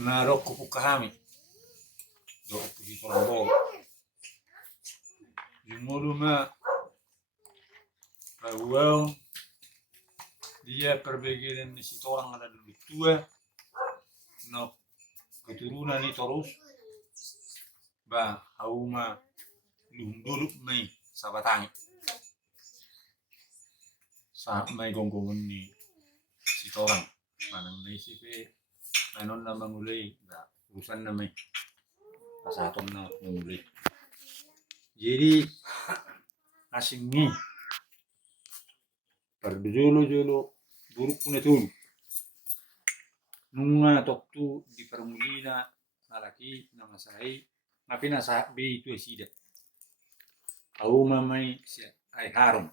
na roko kami do puji torombo jumuru ma well dia perbedaan si orang ada lebih tua no keturunan ini terus ba hauma dulu mai sabatang saat mai gonggongan ni si orang manang ni si pe nanon na mangulay ba urusan na may pasatong na mangulay jadi asing ni perdujolo buruk na tulo nunga toktu di permulina alaki na masai ngapi na sabi itu sida au mamai si ay harum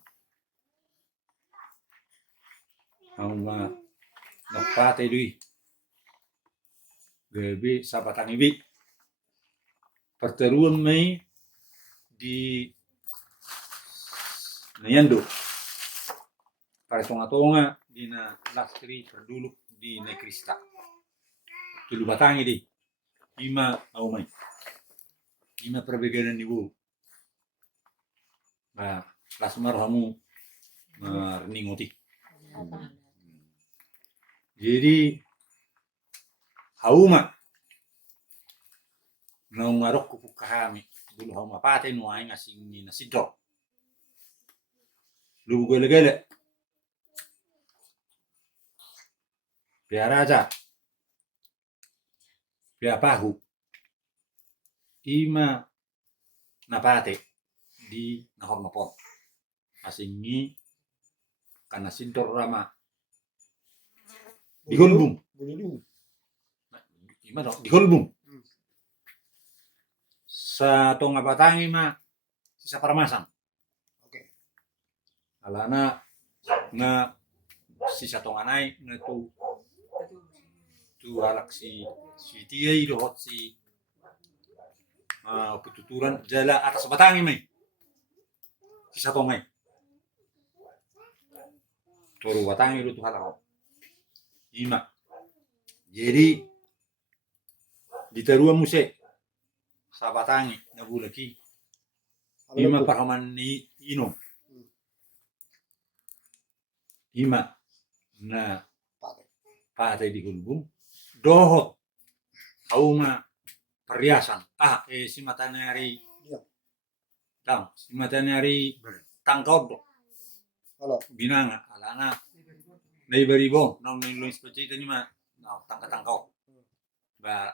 au ma napate lui bebe sabatang ibi perteruan mai di Nayando para tonga-tonga di na lastri perduluk di Nekrista tulu batangi di ima au mai ima perbedaan ibu nah lasmar hamu ningoti jadi hauma nau ngarok kupu kahami dulu hauma pate no ai ngasing ni nasidro lu gele-gele Piaraja Piapahu ima napate di nahormapon asingi karena sintor rama digolbung ima dong digolbung sa tonga batangi ma sisa paramasang oke alana na sisa tonga nai na tu halak si tiai dohot si ketuturan jala atas batangi mai sisa tongai toru batangi itu halak ima jadi diterua muse sabatangi na bulaki ima pahaman ni ino ima na pate di gulbung dohot hauma perhiasan si matanari tang si matanari tangkau binanga alana nai beribo nong niloi seperti itu mah no tangkau ba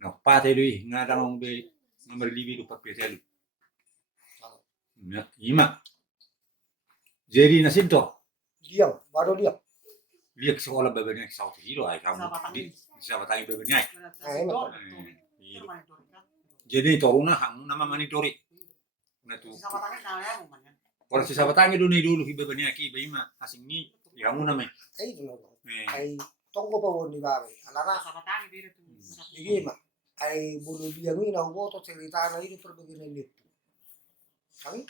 no pate lui ngadang be nomor libi du papetelu ima jadi nasinto diam baru diam lihat sekolah bebernya sauti hilo ay kamu di sabatangi bebernya jadi toruna hamu nama manitori na tu orang si sabatangi dulu bebernya ki baima asing ni kamu nama ay tonggo pa woni babe alana sabatangi dire tu jadi mah ay bulu dia ni na woto cerita na ini perbedaan itu kami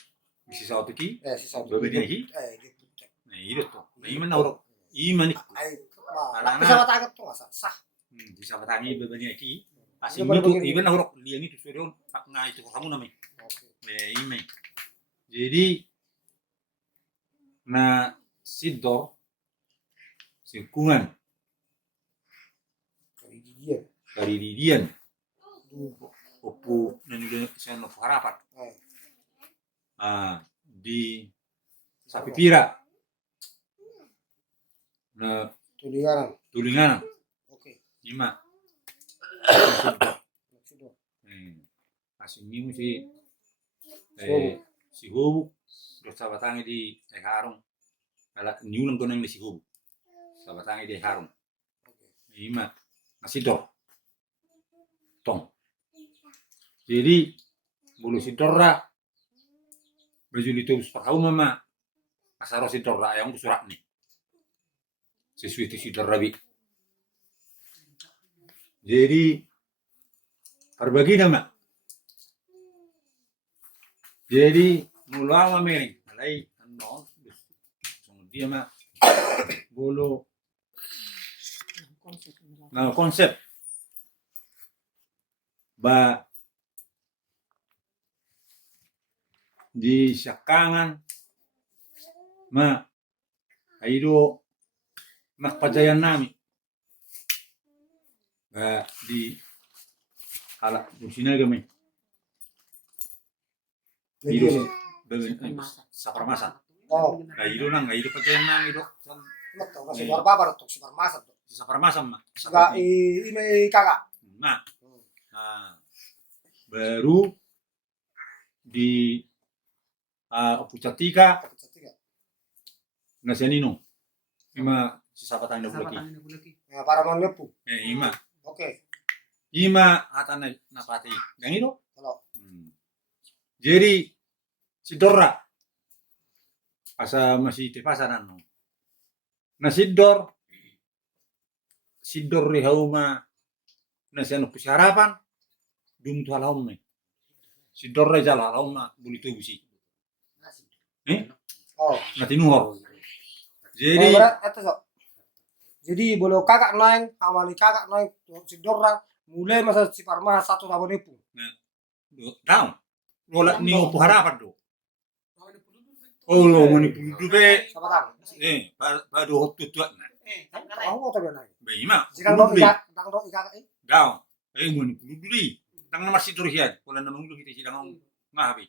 si sauti ki si sauti bebernya ki gitu nah itu tuh baima nauro ima ni alana sabatangi tuh sah di sabatangi bebernya ki asing itu iban nauro dia ni tuh sudah ngai itu kamu nama ima jadi na sidor sirkungan dari didian opu nanule sen of harapan di sapi pira na tulinganan oke lima asing ini si si hubuk terus sabatangi di harung ala niulang koneng di si hubuk sabatangi di harung lima nasidor tong jadi bulu sidorra bejuli terus pakau mama asaro sidorra yang surat nih sesuai sidorra bi jadi perbagi nama jadi mulama mering alai non dia mah bulu Nah konsep ba di sakangan ma aido nakpajayan nami ba di ala musina game Lagi ido ini. saparmasan Oh, aido nang aido pajayan nami do betul. Masih luar babar tuh, super masak tuh. saparmasan ma Enggak ini kakak. nah baru di Pucatika nasianino ima sisapatan da bulaki Ya, para manlepu. ima Oke. ima atana napati yang itu Kalau jadi si Dora asa masih te pasaran no na si Dor rihauma na si anu harapan dum tu halaum me si Dor jala halauma buli tu busi oh. mati nuhor Oh, jadi itu so. Jadi bolo kakak naik, awali kakak naik si Dora mulai masa si Parma satu tahun itu. down rola ni opo harapan do oh lo mani puludu be Siapa tahu? padu hotu tuat na Tahu apa tuh naik? be ima Sidang dong kakak ini. down mani puludu di tang na masih turhian pola na mangulu kita sidang ngahabi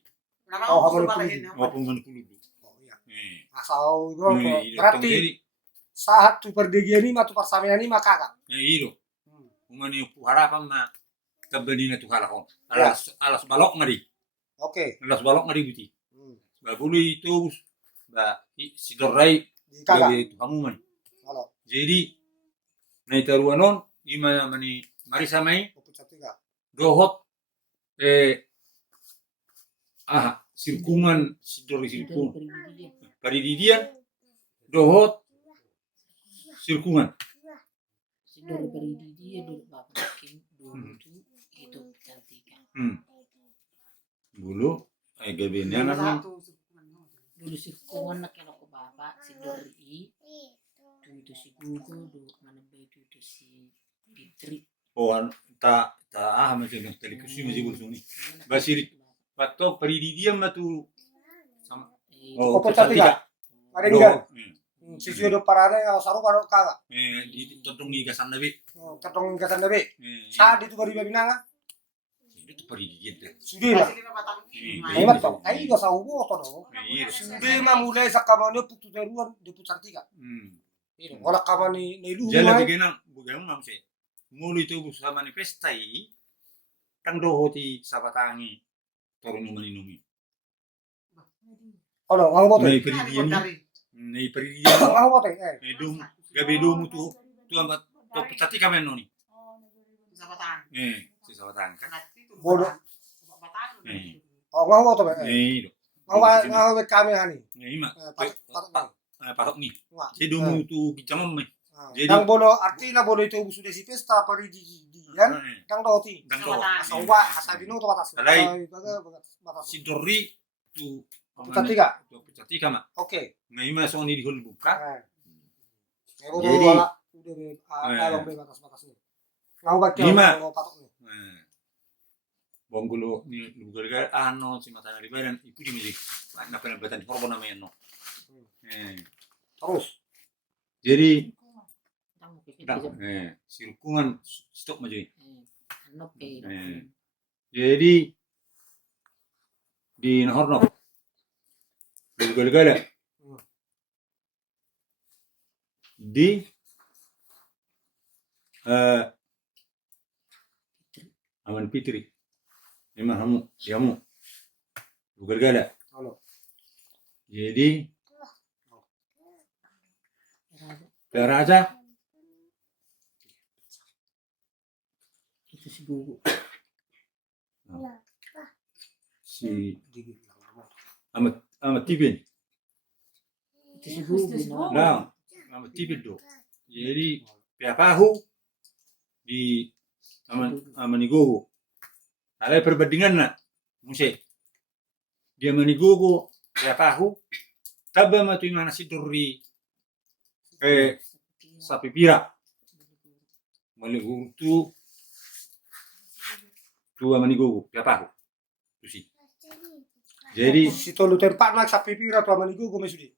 Oh, kamu puludu. opo mani puludu Oh iya. Asal itu berarti saat tu perdigian ini atau persamian ini maka kakak. Iro. Umani harapan na tabani na tuhalakon. Alas balok ngadi. Oke. Alas balok ngadi buti. Ba bulu itu ba si Dorai Di kakak. itu kamu man. Halo. Jadi na itaruanon ima mani marisa mai Pucatika. dohot sirkungan si Dorai sirkung. Parididian dohot sirkungan. Dari dia dulu bapak bikin dulu itu cantika. Bulu gabennya kan Dulu sirkungan nak kalau ke bapak si Dori itu si Gugu dulu mana begitu itu si Fitri. oh ta macam yang tadi kusi masih bersuni. Basiri patok perididian matu sama Oh, Pucatika. Ada enggak? Sisi udah parane saru karo kakak. Di todong igasan nabi. Todong igasan nabi. Saat itu baru binanga. Itu perididian teh. Sudah lah. Hebat toh. Ayo gak sahu boto dong. Sudah mah mulai sakamane putu teruan di Pucatika. Wala kamani nelu. Jala bigenang bugang mamse. Mulu itu busa manifestai tang dohoti sabatangi torunu maninumi. Halo, ngau boto. Nei perididian. Nei perididian. Ngau boto. Dum gabe dum tu ambat to Pucatika menoni. Si sabatang kan. Bodo. Oh, ngau boto. Ngau kami hani. Ima. Patok. Patok ni. Jadi dum tu jamam me. Jadi Dang bolo artinya bolo itu sudah si pesta perididian. Dang doti. Dang do. Sawa asabino to batas. Alai. Si Dori tu Pucatika. Pucatika ma. Oke. Ngaima so ni dihul buka. Jadi udah kalau batas-batasnya. Ngau bakal ngau patok ni. Bonggulo ni lugar ano si Matana Libaran ipu di music. Na penabatan horbo na meno. Terus. Jadi sirkungan stok maju. Jadi di Nahorno lugar di Aman Fitri. Memang kamu lugar Halo. Jadi Raja Itu si Gugu. si Amat Tibin. Itu si Gugu. Nah, Amat Tibin do. Jadi piapahu di Amanigogo. Ada perbandingan na musik. Dia Amanigogo piapahu taba matu mana si Dori sapi pira. Maligo tu manigo piapa tu sih. Jadi Si tolu tempat nak sapi pira tu amani gogo mesudi.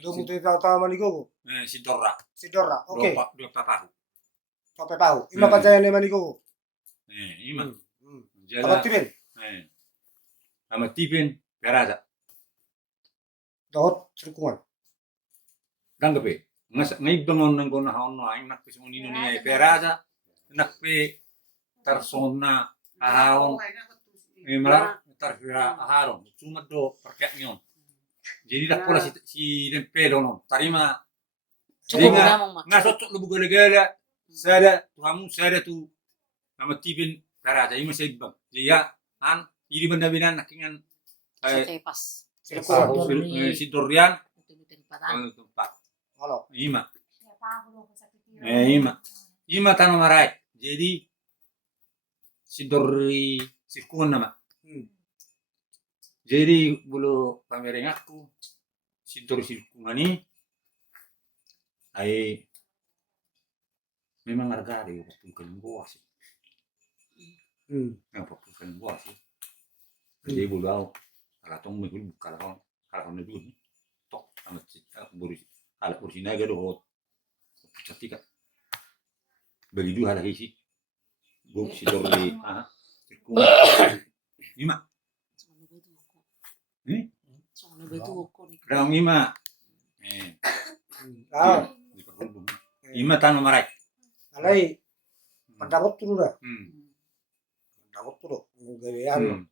Domu te tahu amani gogo. si Dora Si Dora. Oke. dua papa. Sampai tahu. Ima panjangnya amani gogo. Ima. Apa tiben? Sama Tipen Peraza. Dot cerukungan. Danggape. Ngai bangon nang kona hono aing nak pisung nino ni Peraza. Nak pe tarsona ahon. Mara tarfira aharo. Cuma do perkek nyon. Jadi dak pola si dempe dono. Tarima. Cukup Jadi ngomong mak. ngasot lu bugale-gale. Sada tu nama Tipen Peraza. Ima sebab. Dia an iri benda-benda nakingan Saya pas. Cerukungan. si Dorian Itu tempat. tempat. Halo. Ima. Ima tanah marai. Jadi si Dori sirkuan nama. Jadi bulu pamereng aku si Dori sirkuan ini ai memang harga ada bukan gua sih. Apa bukan gua sih. Jadi bulu au kalau tong mengul kalau dulu tok sama buru ala kursina gado hot catika bagi dua hal sih gua si Dori Ima Soalnya betul kok nih. Rang Ima di perhubung Ima tanah marai Alai. Pendapat tu dah. hmm. Pendapat tu dah. Gawean.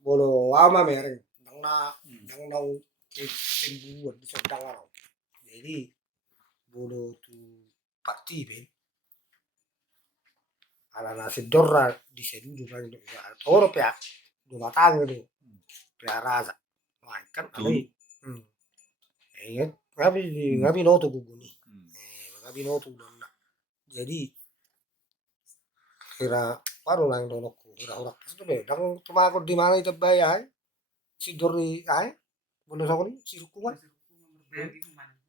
Bolo ama mereng. Nang nau temburuan bisa dangar. Jadi bolo tu Pak Tiben. Ala nasi Dora di sedudu kan itu. Toro pihak dua matang itu. Pihak rasa. Wah kan alai. Ingat ngabi noto guguni. Ngabi noto dona. Jadi kira baru nang donokku kira orang itu be dang cuma aku di mana itu bayar si Dori ai boleh sakoni si rukungan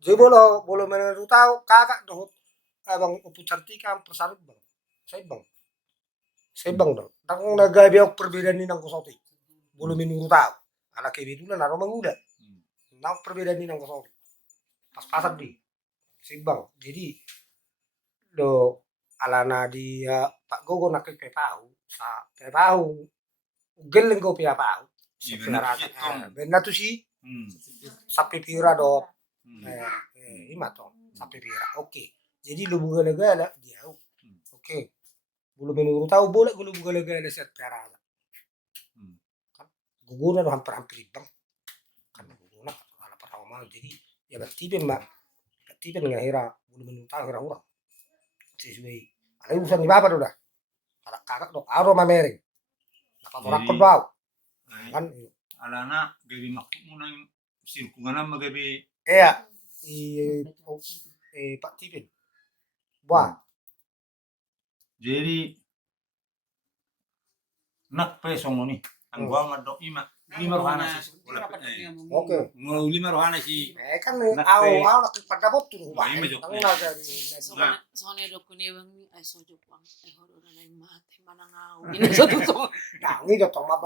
jadi bolo menurut tahu kakak doh abang upu cantikan persarut bang saya bang dong dang naga biok perbedaan ini nang kosoti bolo menurut tahu anak itu lah naro menguda nang perbedaan ini nang kosoti pas-pasan di seimbang jadi do alana dia Pak Gogo nak ke pau geleng go pia pau benar tu si sapi pira do ima to sapi pira oke jadi lu buka negara dia oke bulu menurut tahu boleh bulu buka negara set pira kan Gogo udah hampir bang kan Gogo nak ala pertama jadi ya berarti dengan hera bulu menurut tahu hera orang sesuai ada urusan di bapak udah kakak dok aro mamereng apa orang kedau kan alana gabi maksud munang sirkungan sama gabi iya Pak Tiben wah jadi nak pesong nih angguang ngadok lima rohana sih oke lima rohana sih kan awal pada bot tuh wah ini Soalnya dok ini bang ay sojo pang ay horo na na mate manangau ini satu so nah ini jatuh mah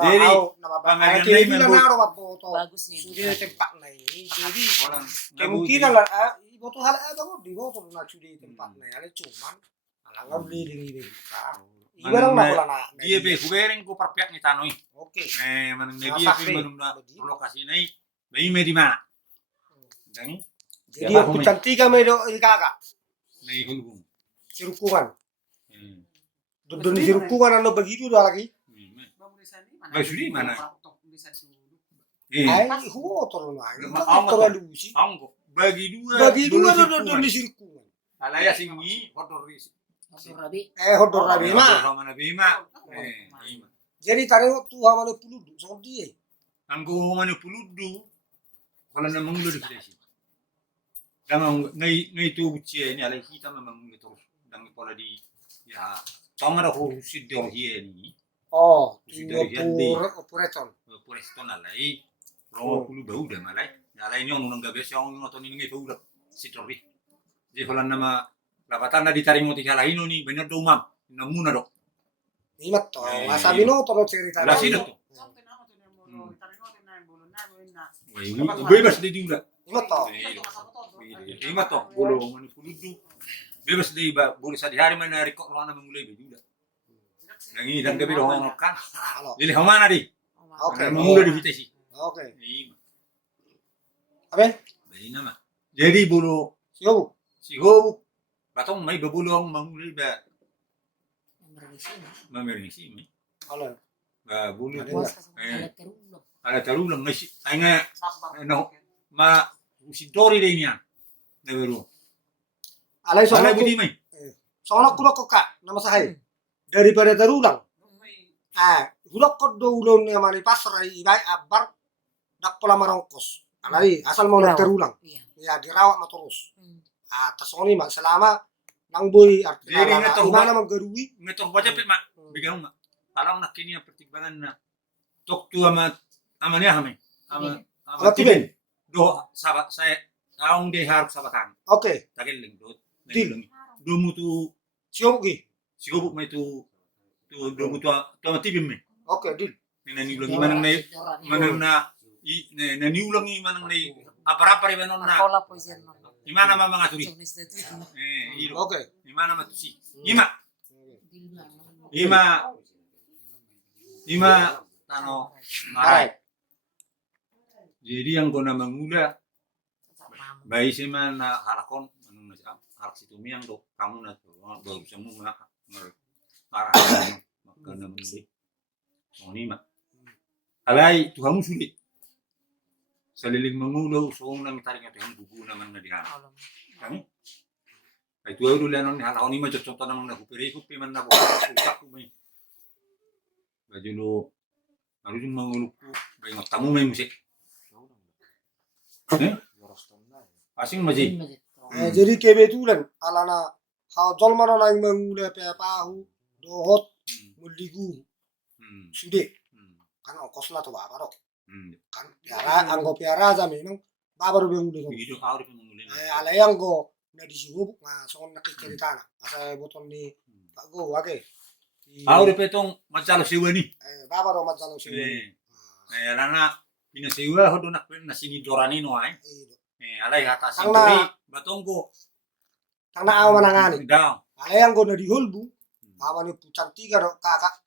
nama bang kiri kiri naro bapo to bagus nih sudah tempat nih jadi kemungkinan lah ibu tuh hal abang di bawah tuh nak sudah tempat nih ada cuman alang beli di bisa ibarang nak pula nak dia be kubereng ku perpiak ni tanoi oke manang dia be manung na lokasi nai bai me di mana dangi jadi aku cantika medo kakak nai hulung sirukungan dudun di sirukungan anu begitu dah lagi Basudi mana ai huo turun lagi terlalu sih bagi dua dudun di sirukungan alaya singi hodor hodor rabi mah jadi tarik tu hamane puludu so dia anggo hamane puludu kalau namang lu dikasih damang ngai tu uci ini alai kita memang terus dang pola di ya tong ada sidor hier ni pureston alai ro pulu bau dah malai alai nyon nang gabe siang nonton ini bau dah sidor bi jadi kalau nama Lapatan na ditaring mo tikala hino ni bener do mam. Namuna do. Ima to. Asabi no to cerita. La sino to. Bebas di diula. Ima to. Ima to. Bolo manipuludu. Bebas di ba bolo sa di hari mana rekod ruana mengulai diula. Nangi dan gabi do honor kan. Halo. Jadi hamana di. Oke. Mengulai di vitesi. Oke. Ima. Abe? Bali nama. Jadi bolo Yo. si hobu. Batong may babulong mengulai ba Memerisi. mamerisi mi. Halo. Ba bulu Ada tu. nggak? Ada terulang. Ada tarulang ngasi. Ay nga no ma usidori de niya. Neberu. Alay so Alay aku. budi mai. Soalnya kulo kok kak nama saya daripada terulang. Hulok kok do ulon yang mani pasar ibai abar dak pola marongkos. Alay asal mau Dirawat. terulang. Iya. Ya dirawat mah terus. Tasoni mak selama nang boy Jadi artinya nggak tahu, gimana menggerui. Ngetoh baca pit mak. Bigang mak. Alam nak kini pertimbangan na. Tok tu amat amanya hame. Ama Amat tiben. Do sahabat saya taung de harus sahabatan. Oke. Takil ling do. Deal. Do mutu Siapa gi? sigubuk mai tu do mutu tu amat tibim mai. Oke, deal. Nani ulang manang na manang na nani ulang manang na apa-apa rin manon na. Kola poison. Imana ma mga turi. Jones datu. Iro. Oke. Imana ma tusi. Ima tano maray. Jadi yang kona mangula bayi sema na halakon anu na halak situ miang do kamu na baru semua marah makana manguli. Onima. Alay tuhamu sulit. Saliling mangulo so nang taring at bubu naman na dihan. Kami ay tuwa ulo lang ni halakon ni ma jot naman na hupiri man na utak ko may. Bajulo harus mangulo ko bay matamu may musik. Asing maji. Jadi kebetulan alana ha jolmana nang mengule pe pahu dohot muligu sude kan ongkos lah tuh apa kan piara anggo piara aja memang baru mengule Begitu harus mengulin. ala yang go na disibuk na so nak cerita na asa boton ni pak go wage Harus petong macalo siwa ni. baru macam sih Lana pinasiwa ho donak na sinidorani no ay. Alay hata Ang sindori batonggo. tang na awan nangani Daw. ala yang go na dihulbu awan ni pucan tiga do kakak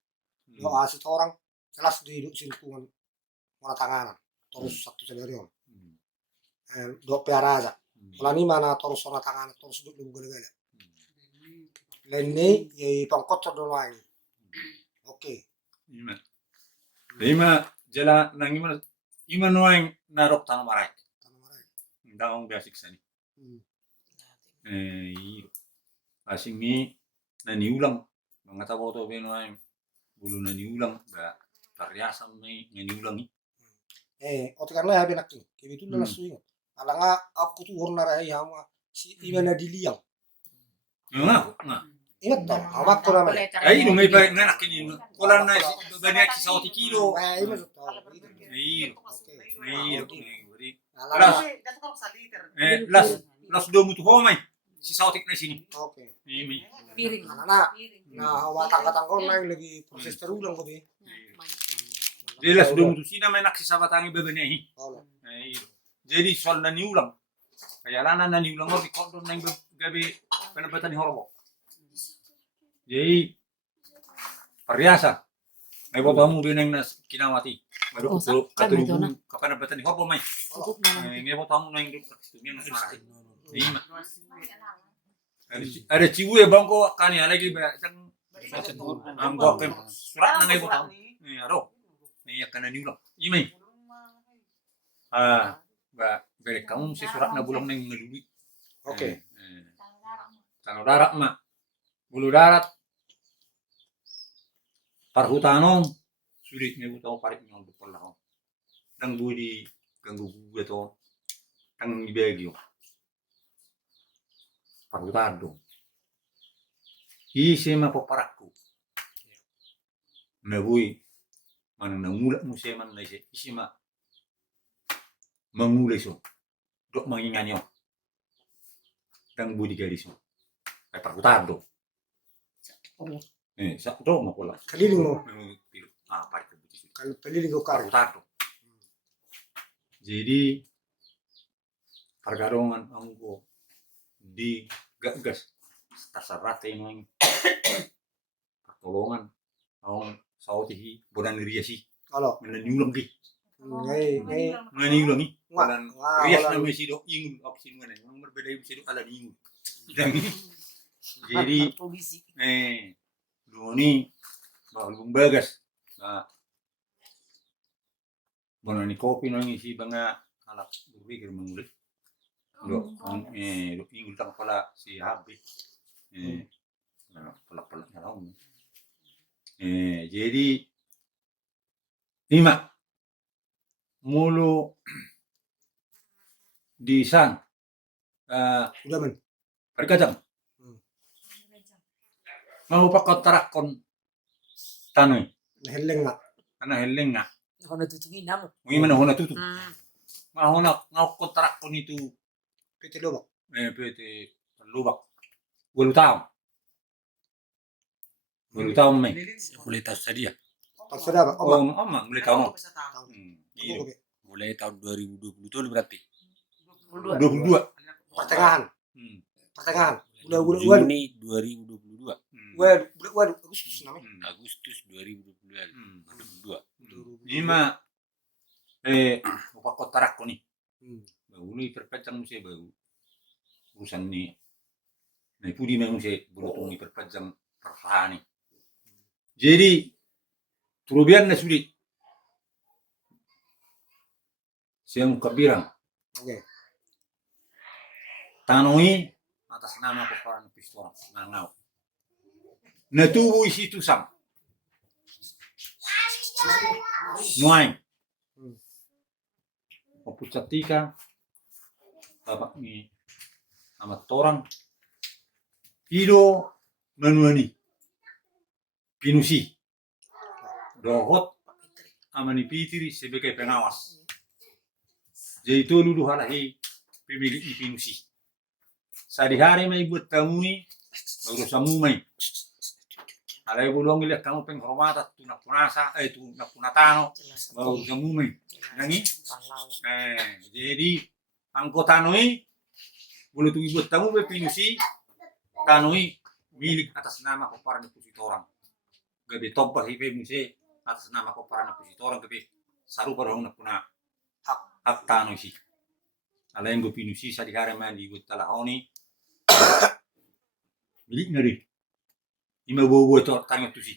do asit orang jelas di silpungan mana tanganan terus satu sendirian do piara aja kalau ni mana terus orang tangan terus duduk di gele lenne ye pangkot do lain oke Lima jala nang ima noang narok tang maray. Daong basic sani. Iyo. Asing ni naniulang mga tabo to benoy bulu naniulang ba paryasam may naniulang ni. otak karena ya benak tuh kebetulan langsung ingat alanga aku tuh warna rai hama si imana diliang Nga. ingat toh awak ko naman Ay no may ba nga nakini. Wala na banyak si sa kilo. ingat toh Iyo. Iyo. alanga Las do mutu homay. Si sautik na sini. oke Imi. Piring. alana nah awak tangka-tangka naik lagi proses terulang ko be Jadi las do mutu sina may naksisabatangi bebenehi. oh Iyo. Jadi soal naniulang. Kaya lana naniulang mo bikot nang gabi penebatan ni horbo. Jadi paryasa. May botamu bineng na kinawati. Baru Oh, katulog ito na. kapanabatan ni horbo may. Tutup na lang. May botamu na yung tumiyan na maray. Lima. Ada ciwu ya bangko kani lagi ba isang anggo kem surat na ngay botamu. Aro. Ni akan naniulang. Imay. Ba bere kamu si surat na bulong nang ngaluli. oke Tanah darat ma. Bulu darat. Parhutanon sulit nih tahu parik yang berpelah. Dang budi ganggu gue to. Dang ibegyo. Parhutado. Isi ma paparakku. Nabui mana namula mo siya man na isi ma mangulay so. Dok manginganyo. Dang budi galis mo. perhutan tuh. Oh, Sa do mo pula. Keliling mo. Pare ko buti. Kalau keliling ko kari. Perhutan tuh. Jadi pergarongan anggo di gagas tasarate ng pertolongan ang sautihi bodan riasi Kalau menanyulang di ngay menanyulang ni bodan rias na wala. may sido ingul ako sinuna yung berbeda yung sido ala ingul. Jadi polisi. duni balung bagas bonan ni kopi no isi banga alak berpikir mengulit do ingul tang pala si habis pelak-pelak nyalaun. Jadi lima mulu di sang Udah men. perkajang mau pakai tarakon tanoi Naheleng nga. karena heleng nga Ako natutugin na mo. mau mana hona tutu mau ngau kontrakon itu Piti lubak. PT lubak walu tahun mai mulai tahun sadia Pagsada ba? omang mulai tahun iya Mulai tahun 2020 berarti. 22 Pertengahan. Pertengahan. Udah Juni 2022. Waduh, Agustus namanya. Agustus 2022. lima upah kontrak ko nih baru ni perpanjang saya baru urusan ni nah pudi memang saya beruntung ni perpanjang perlahan nih jadi terubian na sulit saya muka birang Oke. tanoi atas nama peperangan pistol ngangau na tubuh isi tu sam muai Opucatika babak ni amat torang pido manuani pinusi dohot amani pitiri sebagai pengawas jadi itu lulu halahi pemilik pinusi sehari-hari mai buat tamui baru samu mai alai bulong lihat kamu penghormatan tu nak punasa tu nak punatano baru samu mai nangi jadi anggota tanoi boleh tuh buat tamu pinusi tanoi milik atas nama peperangan orang gabe tompah hipe musi atas nama peperangan orang gabe saru parang nakuna hak tanoi sih alain go pinusi sehari-hari main di buat talahoni milik ngari ima bobo to tanya tu sih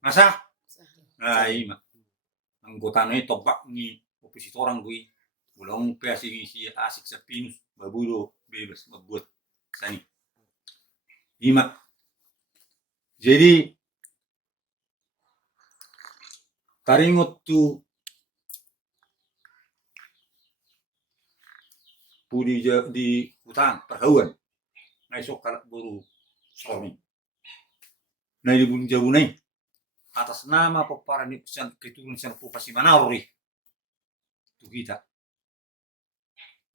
masa nah ima anggota tanoi topak ni oposisi orang gue ulang pesi ngisi asik sepinus babudo bebas membuat sani lima jadi taringot tu pudi di hutan perhauan nai sok kalak buru sormi nai di bunja bunai atas nama peparan ni pesan keturunan siapa pasi manarori tu kita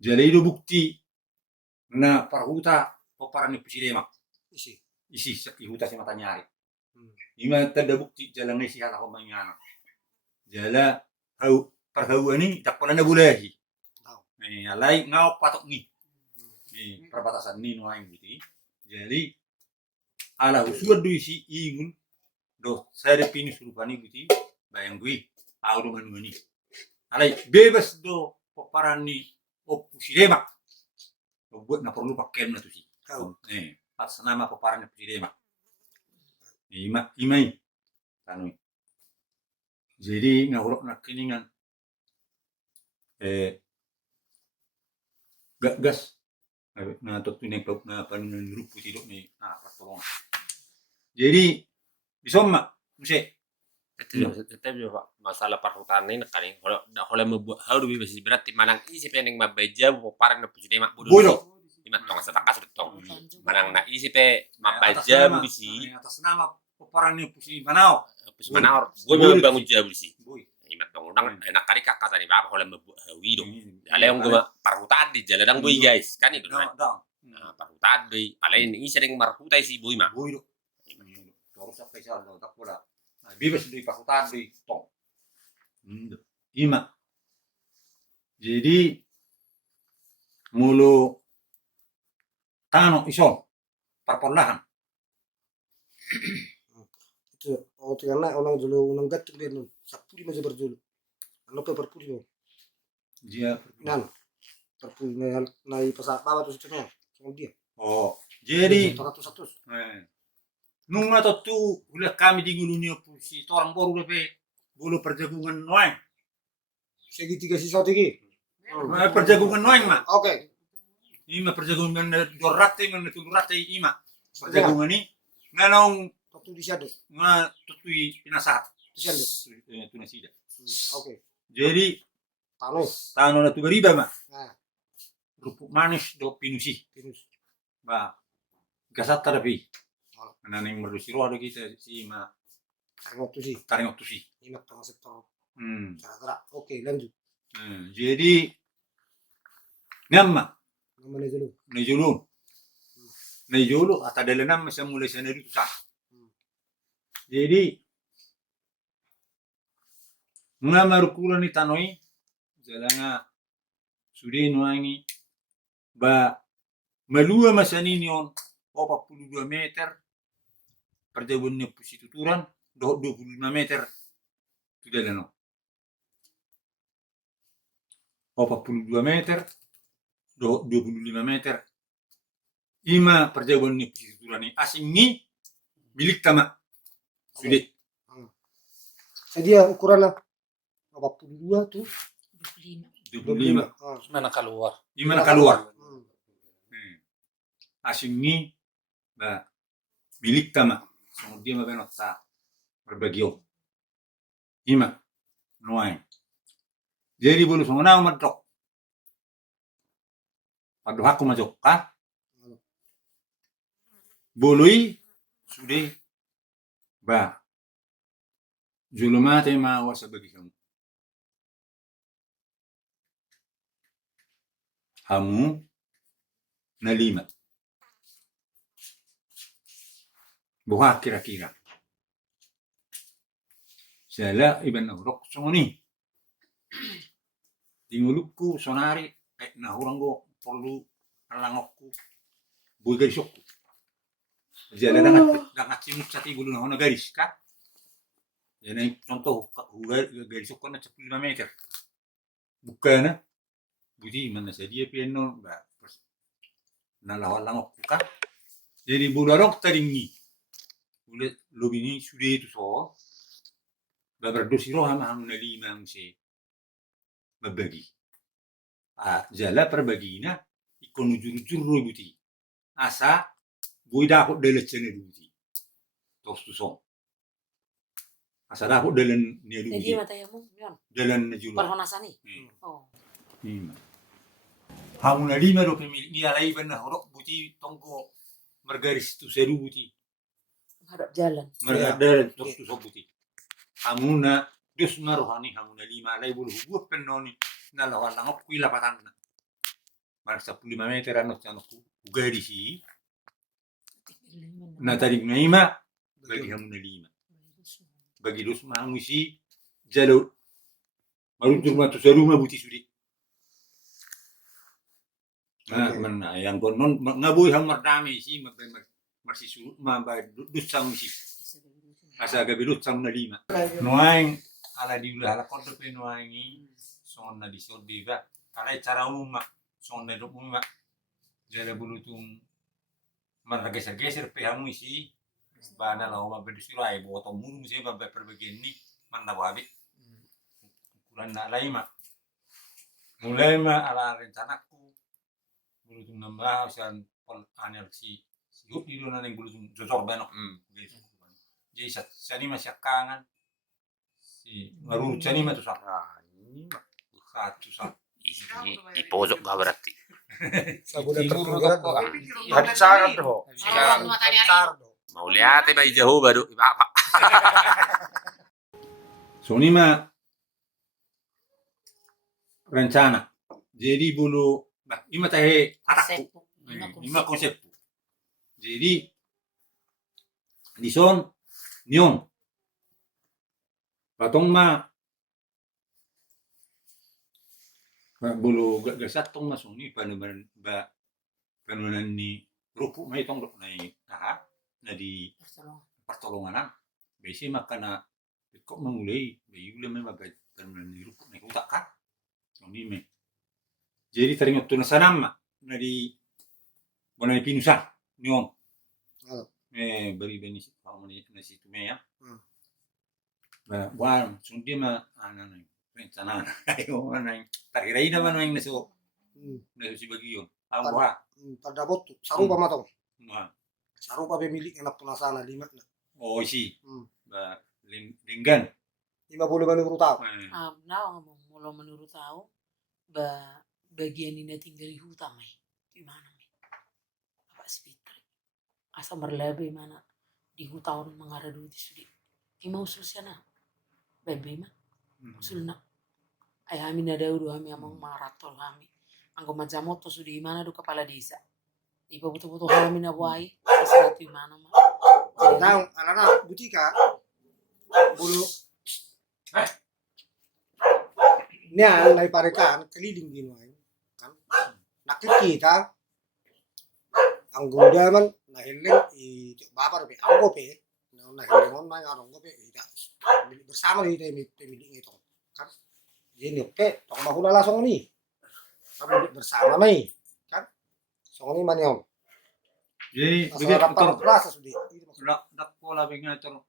jadi itu bukti na parhuta peparan ni pesidema isi ihuta si mata nyari ima tada bukti jalan isi halah omangana jala hau perhauan ni tak pernah bulahi alai ngau patok ni perbatasan ni noaing gitu jadi ala usuad du isi ingun do saya pinus rupani gitu bayang gue audo manuani alai bebas do peparan ni opusidema buat na perlu pakai na tu sih atas nama peparan opusidema imai tanui jadi ngahurok na kiningan gas na tutunin na panunan rupu tidok ni pertolongan jadi bisoma muse Tapi masalah perhutanan ini kan kalau membuat hal lebih bersih berarti manang isi peneng mabaja peparan opusi demak bodoh lima tong setakas tong manang na isi pe mabaja bisi atas nama peparan opusi manao gue mau bangun jauh bisi lima tong udang enak kali kakak tadi apa kalau membuat hawi dong ada yang gue perhutanan di jalan gue guys kan itu Nah, perhutan doi. Paling ini sering marhutai si bui mah. Bui do. Terus sampai sana tak pula. Nah, bebas di pakutan di tong. Ima. Jadi mulu tano iso perpolahan. Itu karena orang dulu orang gatuk dia nun. Sapuri masih berjulu. Ano pe perpuri no. Dia Nan. Perpuri na pasak bawah tu sebenarnya. Sama dia. oh, jadi 100. nung atau tu ulah kami di gulunya si orang baru lebih bulu perjagungan noeng. Segitiga sisa tinggi. Perjagungan noeng mah. Oke. Ima perjagungan dorate mana tu dorate ima. Perjagungan ni nganong Satu di sana. tutui pinasat. Di sana. Tu nasida. Oke. Jadi Tanah. tano na tu beriba mah. Nah, Rupuk manis do pinusi. pinus. Ba gasat tarapi. Naneng merdusi roh ada kita si ma Tengok tu sih. taring waktu sih. Ingat tengah sektor. Hmm. Cara. Oke, lanjut. Jadi ngamma Mana dulu? Nejulu ata dalanam masa mulai sana itu sah. Jadi ngamar kurani tanoi jalanga sudi nuangi ba melua masani nion 42 meter perjauhannya pusi tuturan 25 meter tu dalano 42 meter 25 meter ima perjauhannya pusi tuturan ini asing ni milik tama sudah Jadi ukurannya 42 tuh. 25 Mana keluar? gimana keluar asing ni ba milik tama kemudian mabeno ta berbagio ima noai jadi bulu songona madok padu aku majok ka bolui sudah ba julumate ma wasa bagi kamu nalima buha kira-kira sala iban naurok songoni tinguluku sonari nahurango perlu langokku boy garisokku jadi dangat simut sati bulu nahona garis ka jadi contoh garisokku na 15 meter bukan budi mana sadia piano ba nalawal langokku ka jadi bularok taringi ulit lubini sudah itu so berdosi roh sama hamna lima msi membagi jala perbagina ikon ujur buti asa boy dapat dalam channel buti tos tu song asa dapat dalam ni Jadi buti mata yamu, Yon. dalam najul Perhonasani. Oh. hamna lima do pemilik ni alai benar horok buti tongko mergaris tu seru buti Hadap jalan. merada tos tu buti hamuna dus marohani hamuna lima alai bulu buat penoni nala wala ngok kuila patana mar 15 meter ano chanoku ugari si na tarik naima bagi hamuna lima bagi dus mangusi jalo marutur matu saruma buti sudi nah mana yang konon ngaboy hamar dami si marsisu mabay dus sangusi asa gabilut sang na lima nuaing ala di ulah ala kondo pe nuaingi son na di sodiga ala cara umum son na umum jala bulutung man geser-geser pe hamu isi bana la oma bedusi lai boto mulu se ba perbagian ni man na babi ukuran na laima mulai ma ala rencanaku bulutung nambah usian pol anel si hidup di dona neng bulutung jojor banok jadi sani masih kangen si ngaruh sani mah tuh satu Di pojok gak berarti. Sabunan terpinggiran tuh. Ada cara tuh. Mau lihat ya jauh baru apa. so ini mah rencana jadi bulu nah ini mah teh atakku Lima konsep. Jadi di son nyong patong ma bulu gasat tong masong ni panuman ba panuman ni rupu mai tong dok nai na di pertolongan besi makana kok mengulai bayi ulai mai bagai panuman ni rupu nai utak kan ni me jadi teringat tu nasanam na di bonai pinusan nyong beri benis pamoni nasi tu me ya buan sundi ma anan rencana ayo manai tarirai na manai naso si bagio ang buha pada botu sarupa matong nah sarupa pemilik anak penasana 5 oh isi ba linggan 50 menurut tahu Nah, kalau menurut tahu, bagian ini tinggal di hutan, di mana, apa Fitri? Asa berlebih mana di hutan mengarah dulu di sudi. Ima usul sana, bebe mah, usul nak. Ayah kami ada udah kami among maratol kami. Anggo majamoto sudi mana do kepala desa. Ibu betul-betul kami nabuai, sesuatu di mana mah. Nah, anak-anak butika bulu ini lay parekan keliling gini kan nak kita ang goda man nahiling i babar pe anggo pe nahiling on may arong pe ida bersama di pemilik itu kan jadi pe tong mahula langsung ni kami bersama mai kan song ni manion jadi begitu betul rasa sudah dak pola bengator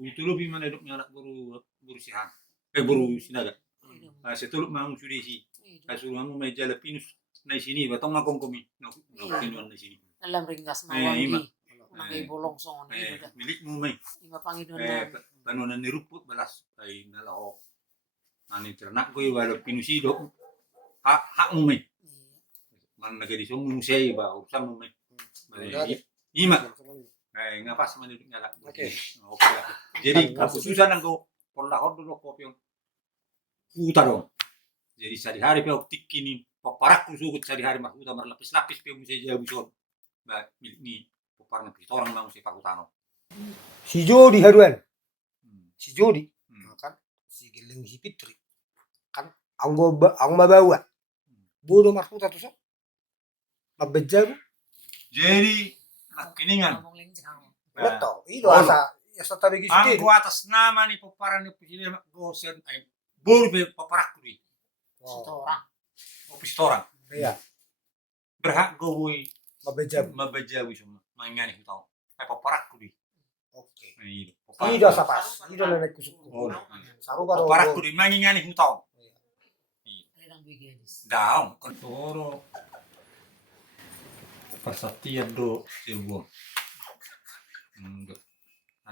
itu lebih mana dok nyarak buru sihan buru sinaga setuluk mang sudesi suruh kamu meja lepinus na sini batong na kongkomi na kinuan na sini Dalam ringkas mawangi, nangay bolong songon gitu dah. milik mo may Ima Panginoon panunan ni ruput balas ay nalahok ani ternak ko wala pinusido hak mo may man nagadisong musay ba usam mo may ima ngapas man duduk nyala Oke. jadi keputusan angko polahor dulu kopi huta dong jadi sehari-hari pe optik kini paparak kusukut sehari-hari mah huta marlapis-lapis pe musay jauh son ba ni paparna pe orang bang si pakutano si Jodi haruan si Jodi kan si geleng si Fitri kan anggo ang mabawa bodo marfuta tuh so mabejagu jadi kiningan betul itu asa ya satabigi si angko atas nama ni paparan ni pusile gosen ay burbe paparak kuwi Setorang. opis orang iya berhak gowi mabejagu mabajawi semua mangani hutao ay paparak kuwi oke ay ida sapas ida nenek kusuku sarupa paparak kuwi mangani hutao Lerang bigenis. daong kontoro persatian do sebuah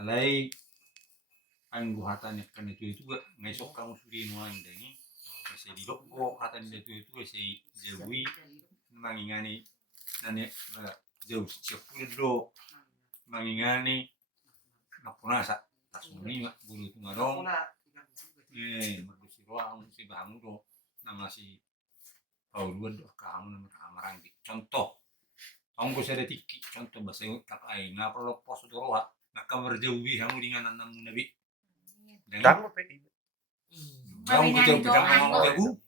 alai anggo hatan kan itu juga ngesok kamu suri nuang dengi masih di loko hatan itu masih jawi mangingani nane jauh sepuluh do mangingani napunasa tasuni bulu tungarong madusi roang si bangu do nama si Pauluan do kamu nama kamarang di contoh anggo saya tiki contoh bahasa tak ai ngapro pos doroha nakamar jauhi hamu dengan nanam nabi dan pe kamu jauh kamu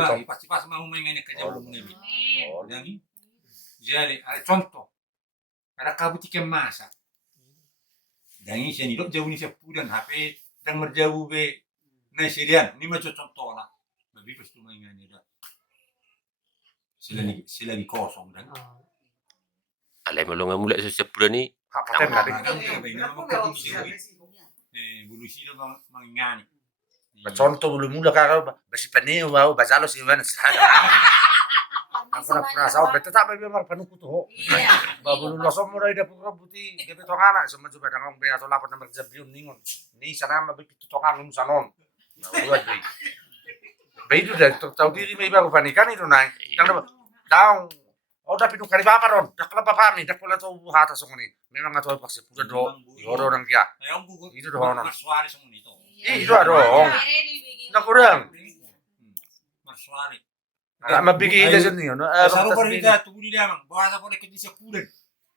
jauh pasti pas mau main ke jauh nabi jadi ada contoh ada kabut ikan masa dan ini sini dok jauh ni sepudan HP dan merjauh be nasirian ini macam contoh lah lebih pasti main ini dah sila di kosong dan Alay malunga mula sa sebulan ni. hak paten tadi bulu sila mangingani contoh belum mula karo basi paneo mau basalo si wan aku pernah saw betul tak bebe mar panu kuto babulu losom murai da pura buti gebe tongana sama juga dangong be atau lapor nomor jabiun ningon ni sana mabe pitu tongan num sanon buat be itu dah tahu diri me baru panikan itu nai daong udah pintu kali paparon dak la papami dak pola to hata songoni memang atau pas udah do yoro orang kia itu do ono marsuari semua itu itu ada nak kurang marsuari Nggak mapikir kita sendiri, no. Saru baru kita tunggu di dalam, bahasa boleh ke desa kulen.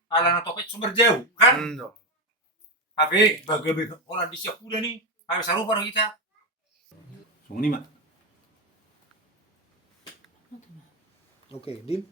Ala na topet sumber jauh, kan? Tapi bagi orang di desa kulen nih, habis saru baru kita. Sungguh nih, Mak. Oke, deal.